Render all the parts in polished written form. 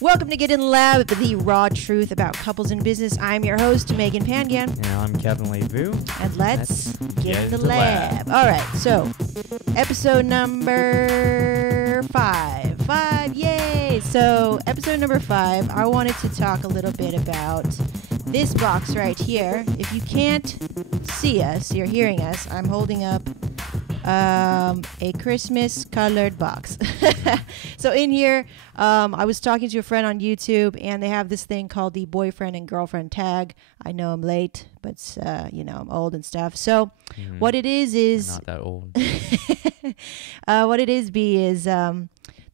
Welcome to Get in the Lab, the raw truth about couples in business. I'm your host, Megan Pangan. And I'm Kevin Levu. And let's get in the lab. All right, so episode number 5. Yay! So episode number 5, I wanted to talk a little bit about this box right here. If you can't see us, you're hearing us, I'm holding up a Christmas colored box. So in here, I was talking to a friend on YouTube, and they have this thing called the boyfriend and girlfriend tag. I know I'm late, but I'm old and stuff. So what it is I'm not that old. what it is,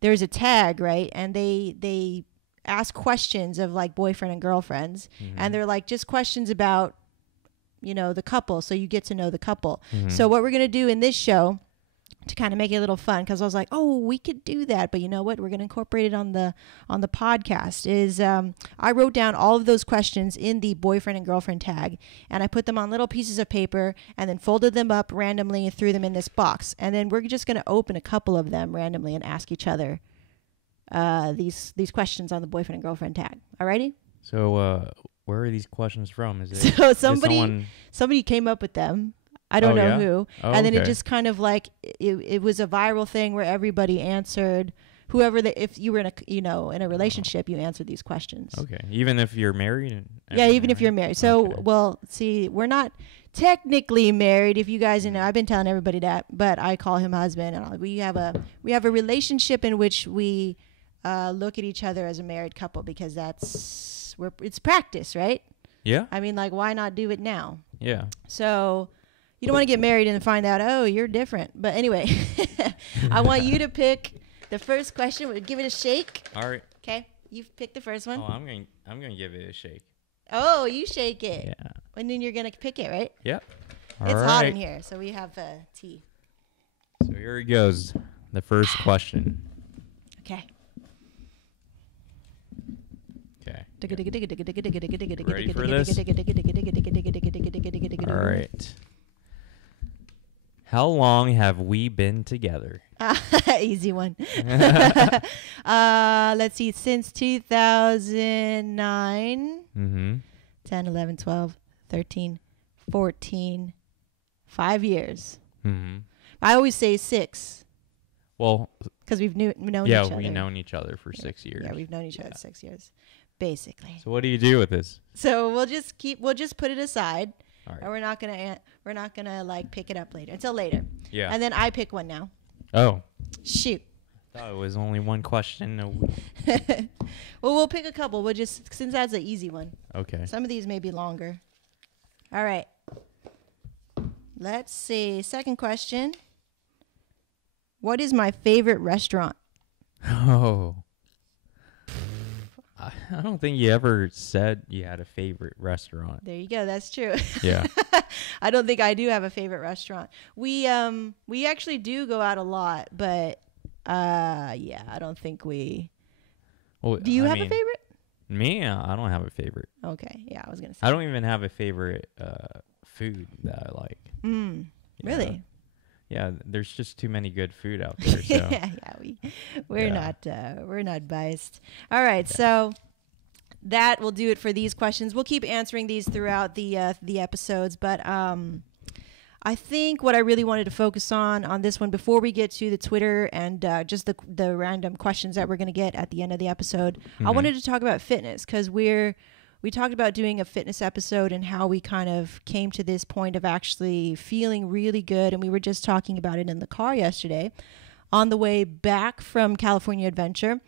there's a tag, right? And they ask questions of like boyfriend and girlfriends, and they're like just questions about the couple, so you get to know the couple. So what we're going to do in this show to kind of make it a little fun, because I was like, oh, we could do that, but you know what, we're going to incorporate it on the podcast, is I wrote down all of those questions in the boyfriend and girlfriend tag, and I put them on little pieces of paper and then folded them up randomly and threw them in this box. And then we're just going to open a couple of them randomly and ask each other these questions on the boyfriend and girlfriend tag. Alrighty? So where are these questions from? Is it so somebody came up with them. I don't know who. Oh, and then it just kind of like it was a viral thing where everybody answered. If you were in a relationship, you answered these questions. Okay, even if you're married. Yeah, even if you're married. So well, see, we're not technically married. If you guys know, I've been telling everybody that, but I call him husband, and we have a relationship in which we look at each other as a married couple, because it's practice, right? Yeah. I mean, like, why not do it now? Yeah. So you don't want to get married and find out, oh, you're different. But anyway, I want you to pick the first question. We'll give it a shake. All right. Okay. You've picked the first one. Oh, I'm going to give it a shake. Oh, you shake it. Yeah. And then you're going to pick it, right? Yep. It's hot in here, so we have tea. So here it goes. The first question. Okay. Ready for this? All right. How long have we been together? Easy one. Let's see. Since 2009. 10, 11, 12, 13, 14. 5 years. I always say 6. Well, because we've known each other. Yeah, we've known each other for 6 years. Yeah, we've known each other 6 years, basically. So what do you do with this? So we'll just put it aside. All right. And we're not gonna like pick it up until later. Yeah. And then I pick one now. Oh. Shoot. I thought it was only one question. Well, we'll pick a couple. Since that's an easy one. Okay. Some of these may be longer. All right. Let's see. Second question. What is my favorite restaurant? Oh. I don't think you ever said you had a favorite restaurant. There you go. That's true. Yeah. I don't think I do have a favorite restaurant. We actually do go out a lot, but I don't think we. Well, do you have a favorite? Me, I don't have a favorite. Okay. Yeah, I was gonna say. I don't even have a favorite food that I like. Really? Yeah, there's just too many good food out there. So. we're not biased. All right, so that will do it for these questions. We'll keep answering these throughout the episodes, but I think what I really wanted to focus on this one before we get to the Twitter and just the random questions that we're going to get at the end of the episode, I wanted to talk about fitness, because we talked about doing a fitness episode and how we kind of came to this point of actually feeling really good. And we were just talking about it in the car yesterday on the way back from California Adventure,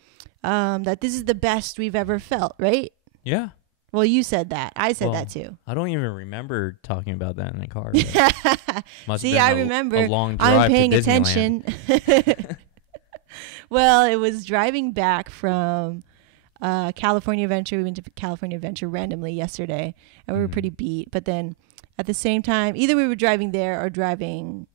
that this is the best we've ever felt, right? Yeah. Well, you said that. I said that too. I don't even remember talking about that in the car. See, I remember. A long drive I'm paying to attention. Well, it was driving back from California Adventure. We went to California Adventure randomly yesterday, and we were pretty beat. But then at the same time, either we were driving there or driving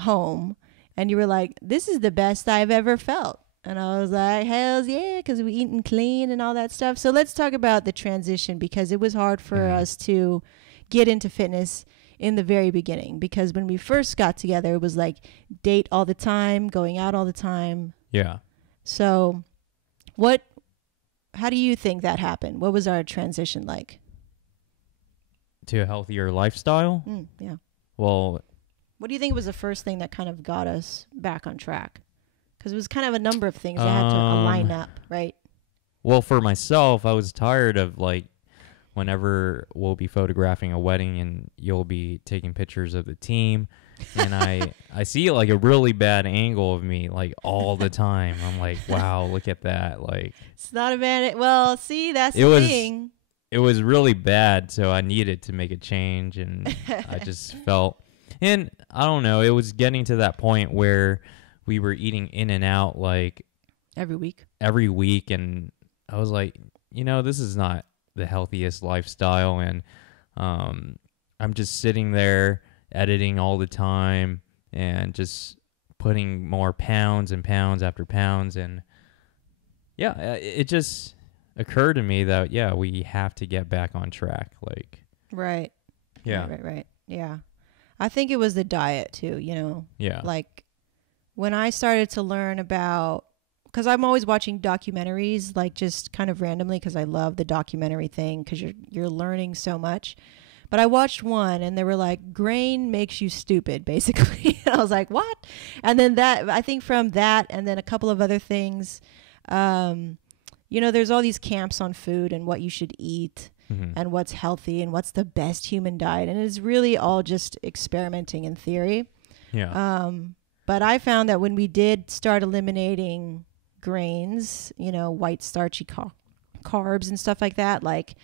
home, and you were like, this is the best I've ever felt. And I was like, hells yeah, because we eating clean and all that stuff. So let's talk about the transition, because it was hard for us to get into fitness in the very beginning, because when we first got together, it was like date all the time, going out all the time. Yeah. So how do you think that happened? What was our transition like? To a healthier lifestyle? Yeah. Well, what do you think was the first thing that kind of got us back on track? Because it was kind of a number of things that had to line up, right? Well, for myself, I was tired of like whenever we'll be photographing a wedding and you'll be taking pictures of the team and I see like a really bad angle of me like all the time. I'm like, wow, look at that. Like, it's not a bad, well, see, that's the thing. It was really bad, so I needed to make a change, and I just felt, and I don't know, it was getting to that point where we were eating in and out like every week, and I was like, this is not the healthiest lifestyle, and I'm just sitting there editing all the time and just putting more pounds and pounds after pounds, and yeah, it just occurred to me that we have to get back on track. Like, right. Right. Yeah, I think it was the diet too. Yeah. Like when I started to learn about, because I'm always watching documentaries, like just kind of randomly, because I love the documentary thing, because you're learning so much. But I watched one and they were like, grain makes you stupid, basically. I was like, what? And then I think from that and then a couple of other things, there's all these camps on food and what you should eat and what's healthy and what's the best human diet. And it's really all just experimenting in theory. Yeah. But I found that when we did start eliminating grains, white starchy carbs and stuff like that, like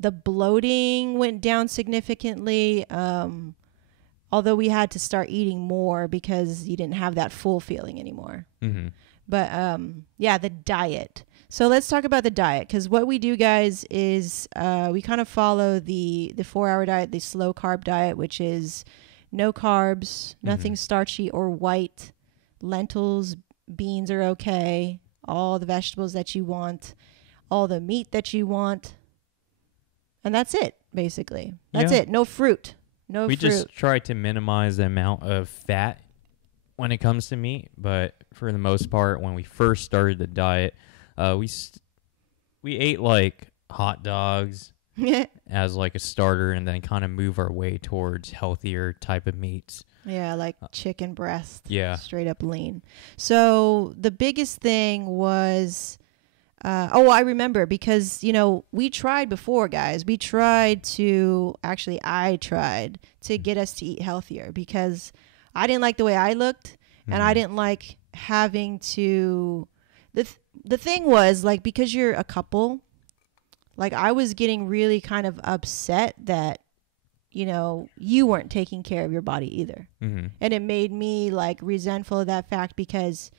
the bloating went down significantly. Although we had to start eating more because you didn't have that full feeling anymore. But the diet. So let's talk about the diet, because what we do, guys, is we kind of follow the 4-hour diet, the slow carb diet, which is no carbs, nothing starchy or white, lentils, beans are okay, all the vegetables that you want, all the meat that you want, and that's it, basically. That's it. No fruit. We just try to minimize the amount of fat when it comes to meat, but for the most part, when we first started the diet, we ate like hot dogs as like a starter, and then kind of move our way towards healthier type of meats. Yeah, like chicken breast. Yeah. Straight up lean. So the biggest thing was, I remember, because, we tried before, guys. I tried to get us to eat healthier, because I didn't like the way I looked, and I didn't like having to, the thing was, like, because you're a couple, like, I was getting really kind of upset that, you weren't taking care of your body either. And it made me like resentful of that fact, because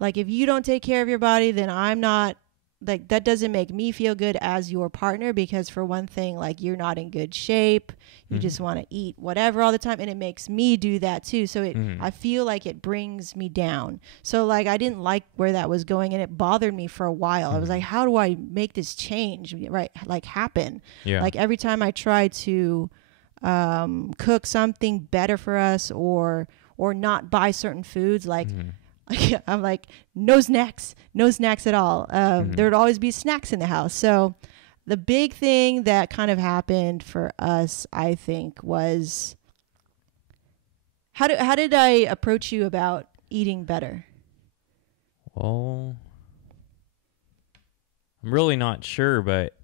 like, if you don't take care of your body, then I'm not, like, that doesn't make me feel good as your partner, because for one thing, like, you're not in good shape. You just want to eat whatever all the time. And it makes me do that too. So I feel like it brings me down. So like, I didn't like where that was going, and it bothered me for a while. I was like, how do I make this change? Right. Like happen. Yeah. Like every time I try to, cook something better for us or not buy certain foods, like, I'm like, no snacks at all. There would always be snacks in the house. So the big thing that kind of happened for us, I think, was how did I approach you about eating better? Well, I'm really not sure, but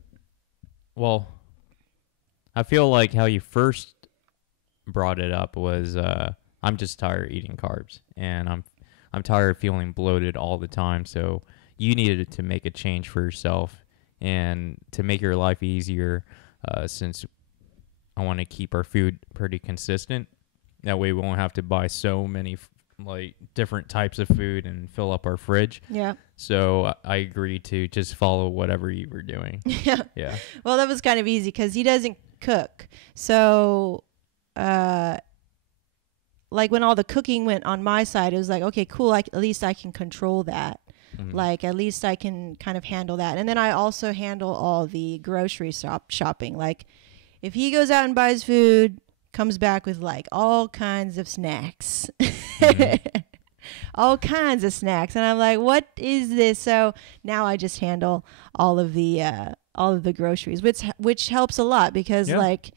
I feel like how you first brought it up was I'm just tired of eating carbs, and I'm tired of feeling bloated all the time. So you needed to make a change for yourself and to make your life easier, since I want to keep our food pretty consistent. That way we won't have to buy so many like different types of food and fill up our fridge. Yeah. So I agreed to just follow whatever you were doing. Yeah. Yeah. Well, that was kind of easy because he doesn't cook. So, like when all the cooking went on my side, it was like, okay, cool. At least I can control that. Like, at least I can kind of handle that. And then I also handle all the grocery shopping. Like, if he goes out and buys food, comes back with like all kinds of snacks, all kinds of snacks. And I'm like, what is this? So now I just handle all of the groceries, which helps a lot because like,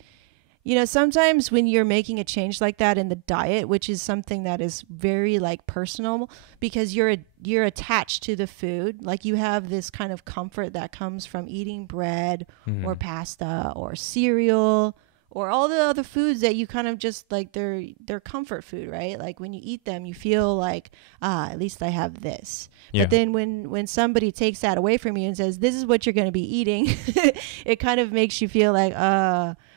you know, sometimes when you're making a change like that in the diet, which is something that is very like personal because you're attached to the food, like you have this kind of comfort that comes from eating bread or pasta or cereal or all the other foods that you kind of just like they're comfort food, right? Like when you eat them, you feel like, at least I have this. But then when somebody takes that away from you and says, this is what you're going to be eating, it kind of makes you feel like,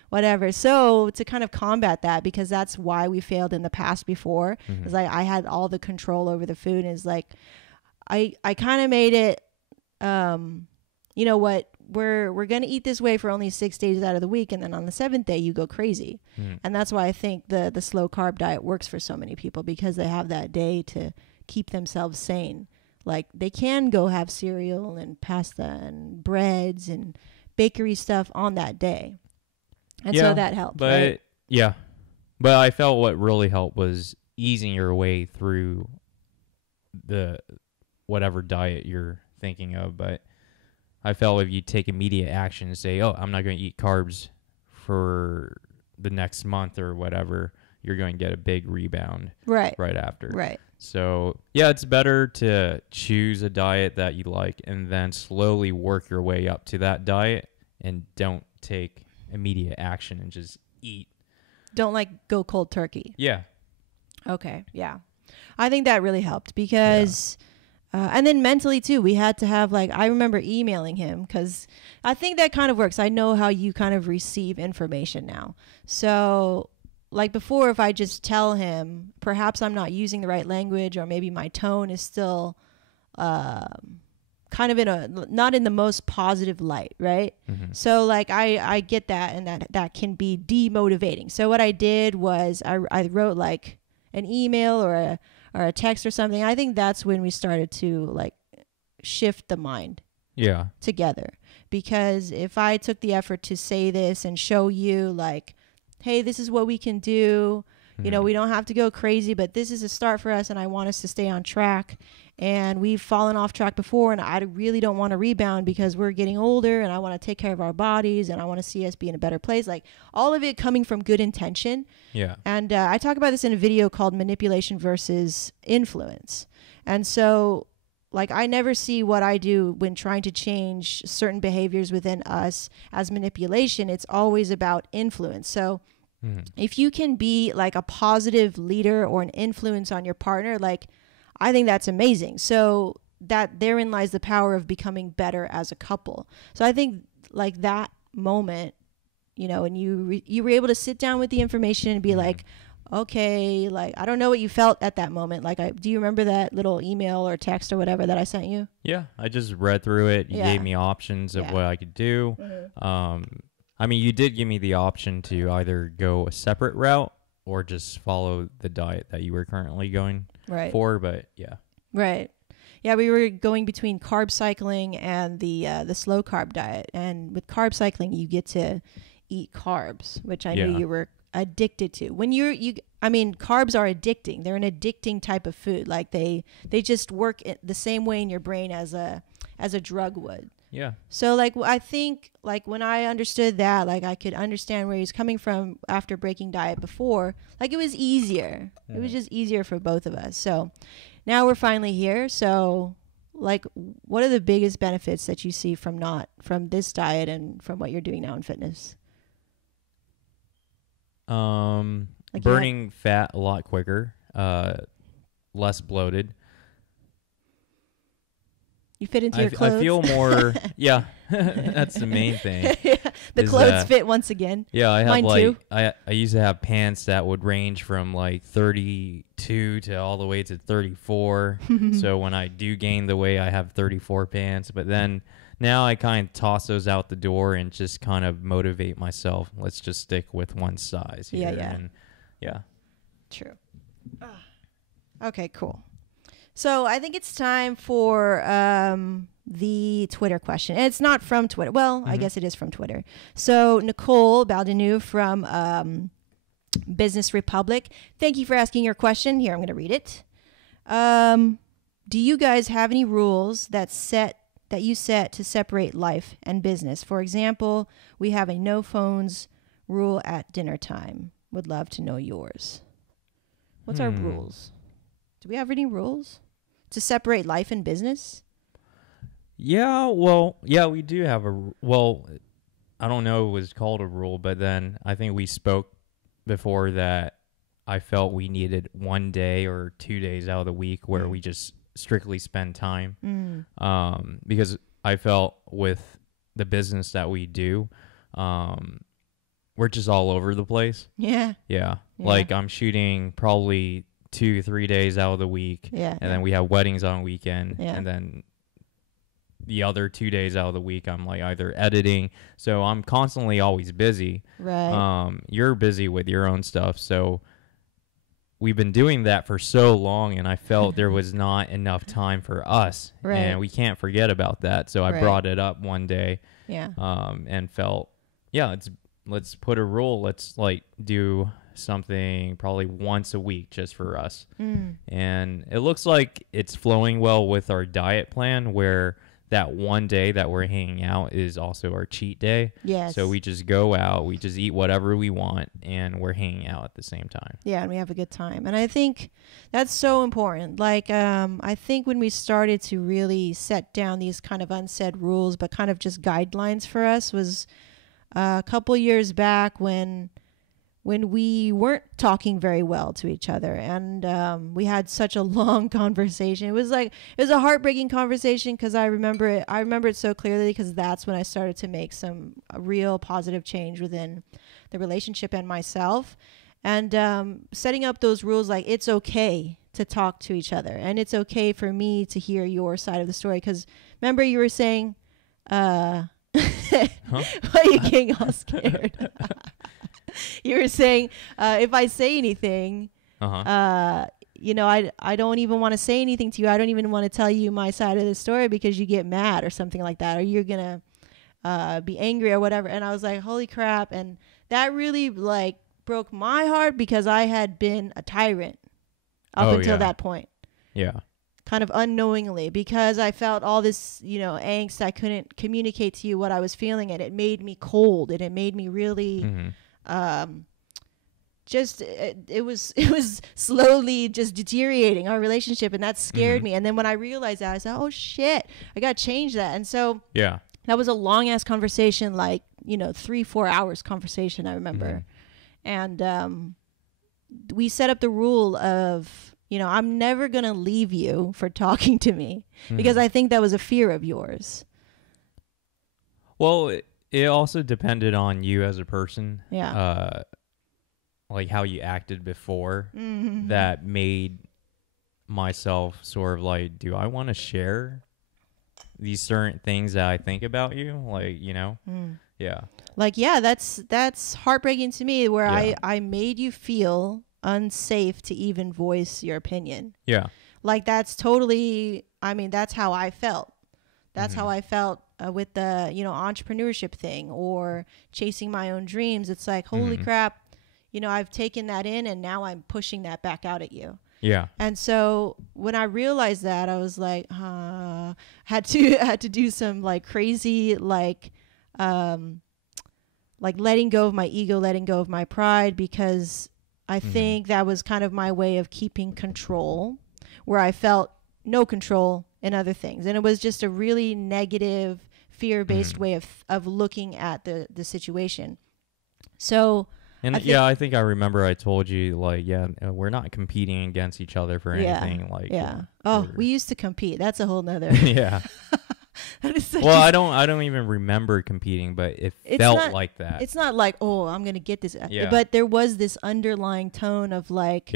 whatever. So to kind of combat that, because that's why we failed in the past before, is like I had all the control over the food, and it's like I kind of made it, you know what, we're gonna eat this way for only 6 days out of the week, and then on the 7th day you go crazy. And that's why I think the slow carb diet works for so many people, because they have that day to keep themselves sane. Like they can go have cereal and pasta and breads and bakery stuff on that day. And so that helped. But right? But I felt what really helped was easing your way through the whatever diet you're thinking of. But I felt if you take immediate action and say, oh, I'm not going to eat carbs for the next month or whatever, you're going to get a big rebound right after. Right. So, yeah, it's better to choose a diet that you like and then slowly work your way up to that diet, and don't take immediate action and just eat. Don't like go cold turkey. Yeah. Okay. Yeah. I think that really helped because, and then mentally too, we had to have like, I remember emailing him because I think that kind of works. I know how you kind of receive information now. So like before, if I just tell him, perhaps I'm not using the right language, or maybe my tone is still, kind of not in the most positive light, right? So like I get that, and that can be demotivating. So what I did was I wrote like an email or a text or something. I think that's when we started to like shift the mind together, because if I took the effort to say this and show you like, hey, this is what we can do, you know, we don't have to go crazy, but this is a start for us, and I want us to stay on track. And we've fallen off track before, and I really don't want to rebound because we're getting older, and I want to take care of our bodies, and I want to see us be in a better place. Like all of it coming from good intention. Yeah. And I talk about this in a video called Manipulation versus Influence. And so like I never see what I do when trying to change certain behaviors within us as manipulation. It's always about influence. So if you can be like a positive leader or an influence on your partner, like I think that's amazing. So that therein lies the power of becoming better as a couple. So I think like that moment, you know, and you were able to sit down with the information and be like, okay, like I don't know what you felt at that moment. Like, do you remember that little email or text or whatever that I sent you? Yeah, I just read through it. You gave me options of what I could do. I mean, you did give me the option to either go a separate route or just follow the diet that you were currently going for. But right. Yeah, we were going between carb cycling and the slow carb diet. And with carb cycling, you get to eat carbs, which I knew you were addicted to. When I mean, carbs are addicting. They're an addicting type of food. Like they just work the same way in your brain as a drug would. Yeah. So like I think like when I understood that, like I could understand where he's coming from after breaking diet before. Like it was easier. It was just easier for both of us. So now we're finally here. So like what are the biggest benefits that you see from this diet and from what you're doing now in fitness? Like burning fat a lot quicker, less bloated. You fit into your clothes. I feel more. Yeah, that's the main thing. The clothes fit once again. Yeah, I have Mine like too. I used to have pants that would range from like 32 to all the way to 34. So when I do gain the weight, I have 34 pants. But then now I kind of toss those out the door and just kind of motivate myself. Let's just stick with one size here. Yeah. True. Okay, cool. So I think it's time for the Twitter question. And it's not from Twitter. Well, I guess it is from Twitter. So Nicole Baldenu from Business Republic, thank you for asking your question. Here, I'm going to read it. Do you guys have any rules that you set to separate life and business? For example, we have a no phones rule at dinner time. Would love to know yours. What's our rules? Do we have any rules to separate life and business? Yeah, well, yeah, we do have well, I don't know if it was called a rule, but then I think we spoke before that I felt we needed 1 day or 2 days out of the week where we just strictly spend time. Because I felt with the business that we do, we're just all over the place. Yeah. Like I'm shooting probably 2-3 days out of the week. And then we have weddings on weekend. And then the other 2 days out of the week, I'm like either editing. So I'm constantly always busy. Right. You're busy with your own stuff. So we've been doing that for so long, and I felt there was not enough time for us. Right. And we can't forget about that. So I brought it up one day. And felt, let's put a rule. Let's like do something probably once a week just for us. And it looks like it's flowing well with our diet plan, where that 1 day that we're hanging out is also our cheat day. Yes. So we just go out, we just eat whatever we want, and we're hanging out at the same time. Yeah, and we have a good time. And I think that's so important. Like, I think when we started to really set down these kind of unsaid rules, but kind of just guidelines for us, was a couple years back when we weren't talking very well to each other, and we had such a long conversation. It was a heartbreaking conversation, because I remember it so clearly, because that's when I started to make a real positive change within the relationship and myself, and setting up those rules, like it's okay to talk to each other, and it's okay for me to hear your side of the story. Because remember, you were saying, why are you getting all scared? You were saying, if I say anything, I don't even want to say anything to you. I don't even want to tell you my side of the story because you get mad or something like that, or you're going to be angry or whatever. And I was like, holy crap. And that really like broke my heart, because I had been a tyrant up until that point. Yeah. Kind of unknowingly, because I felt all this, angst. I couldn't communicate to you what I was feeling, and it made me cold, and it made me really... it was slowly just deteriorating our relationship, and that scared me. And then when I realized that, I said, oh shit, I got to change that. And so that was a long ass conversation, like 3-4 hours conversation, I remember. And we set up the rule of, I'm never gonna leave you for talking to me, because I think that was a fear of yours. Well, it also depended on you as a person. Like how you acted before, that made myself sort of like, do I want to share these certain things that I think about you? Like, Like, that's heartbreaking to me, where I made you feel unsafe to even voice your opinion. Like, that's totally, that's how I felt. That's how I felt with the, entrepreneurship thing or chasing my own dreams. It's like, holy crap, I've taken that in, and now I'm pushing that back out at you. And so when I realized that, I was like, had to do some like crazy, like letting go of my ego, letting go of my pride, because I think that was kind of my way of keeping control, where I felt no control in other things. And it was just a really negative, fear-based way of looking at the situation. So... And I think I remember I told you, like, we're not competing against each other for anything. Like, we used to compete. That's a whole nother. Well, I don't even remember competing, but it felt like that. It's not like, I'm gonna get this. But there was this underlying tone of like,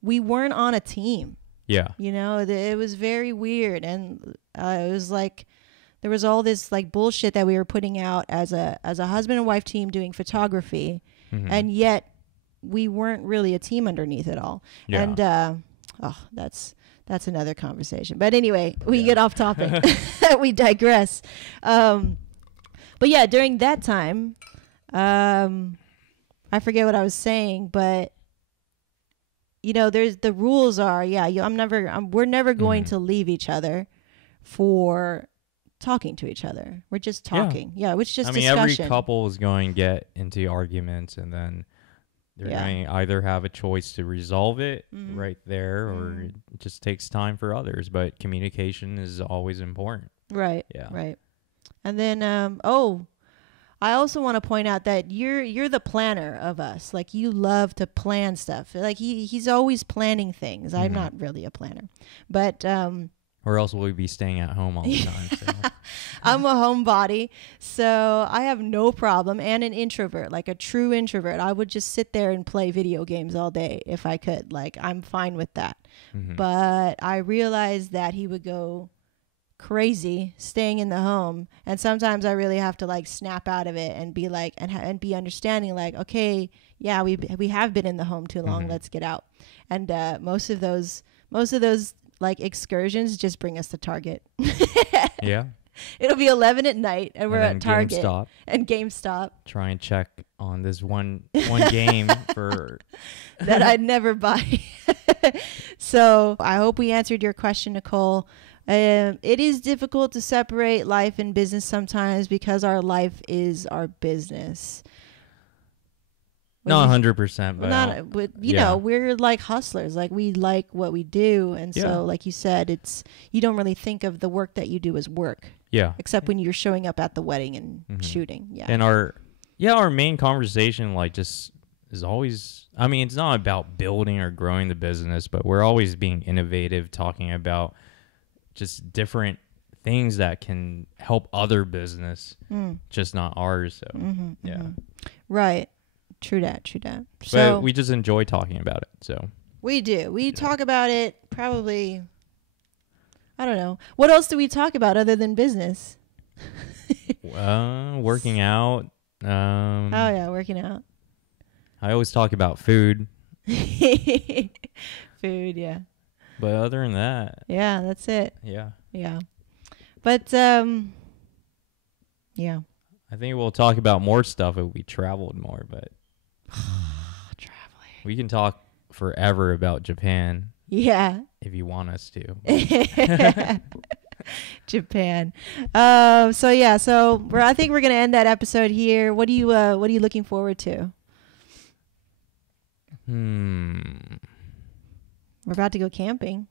we weren't on a team. It was very weird, and it was like, there was all this like bullshit that we were putting out as a husband and wife team doing photography. And yet we weren't really a team underneath it all. And that's another conversation. But anyway, we get off topic. We digress. But yeah, during that time, I forget what I was saying, but there's the rules are, we're never going Mhm. to leave each other for talking to each other. We're just talking. Yeah, it's just I mean, discussion. every couple is going to get into arguments, and then they're going to either have a choice to resolve it right there, or it just takes time for others. But communication is always important. Right. Yeah. Right. And then, I also want to point out that you're the planner of us. Like, you love to plan stuff. Like, he's always planning things. I'm not really a planner, but or else we'll be staying at home all the time. So. I'm a homebody, so I have no problem. And an introvert, like a true introvert. I would just sit there and play video games all day if I could. Like, I'm fine with that. But I realized that he would go crazy staying in the home, and sometimes I really have to like snap out of it and be like and be understanding, like, okay, yeah, we have been in the home too long, let's get out. And most of those like excursions just bring us to Target. Yeah, it'll be 11 at night and we're at Target and GameStop, try and check on this one game for that I'd never buy. So I hope we answered your question, Nicole. It is difficult to separate life and business sometimes because our life is our business. Not 100%, but you know, we're like hustlers. Like, we like what we do, and so, like you said, you don't really think of the work that you do as work. Yeah. Except when you're showing up at the wedding and shooting. Yeah. And our main conversation, like, just is always, I mean, it's not about building or growing the business, but we're always being innovative, talking about just different things that can help other business, just not ours. So, Right. True that. So, but we just enjoy talking about it. So we do. We talk about it probably, I don't know. What else do we talk about other than business? Working out. Working out. I always talk about food. Food, yeah. But other than that. Yeah, that's it. Yeah. Yeah. But, yeah. I think we'll talk about more stuff if we traveled more, but traveling. We can talk forever about Japan. Yeah. If you want us to. Japan. I think we're gonna end that episode here. What are you looking forward to? We're about to go camping,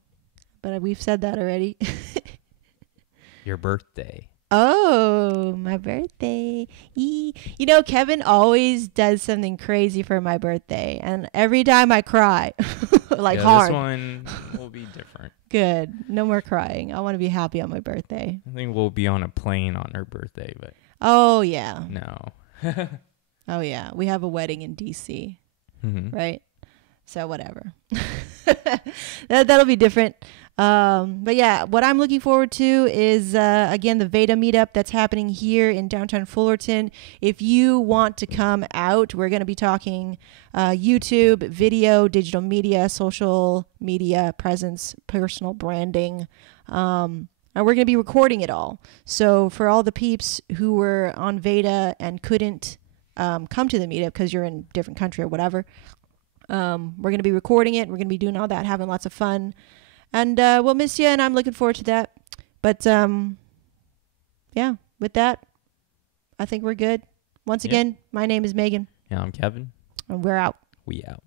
but we've said that already. Your birthday. Oh, my birthday. You know, Kevin always does something crazy for my birthday, and every time I cry, hard. This one will be different. Good. No more crying. I want to be happy on my birthday. I think we'll be on a plane on her birthday, but... Oh, yeah. No. Oh, yeah. We have a wedding in D.C., right? So whatever. That'll be different. But yeah, what I'm looking forward to is, again, the Veda meetup that's happening here in downtown Fullerton. If you want to come out, we're going to be talking YouTube, video, digital media, social media presence, personal branding, and we're going to be recording it all. So for all the peeps who were on Veda and couldn't come to the meetup because you're in a different country or whatever, we're going to be recording it. We're going to be doing all that, having lots of fun. And we'll miss you, and I'm looking forward to that. But, yeah, with that, I think we're good. Once again, my name is Megan. Yeah, I'm Kevin. And we're out. We out.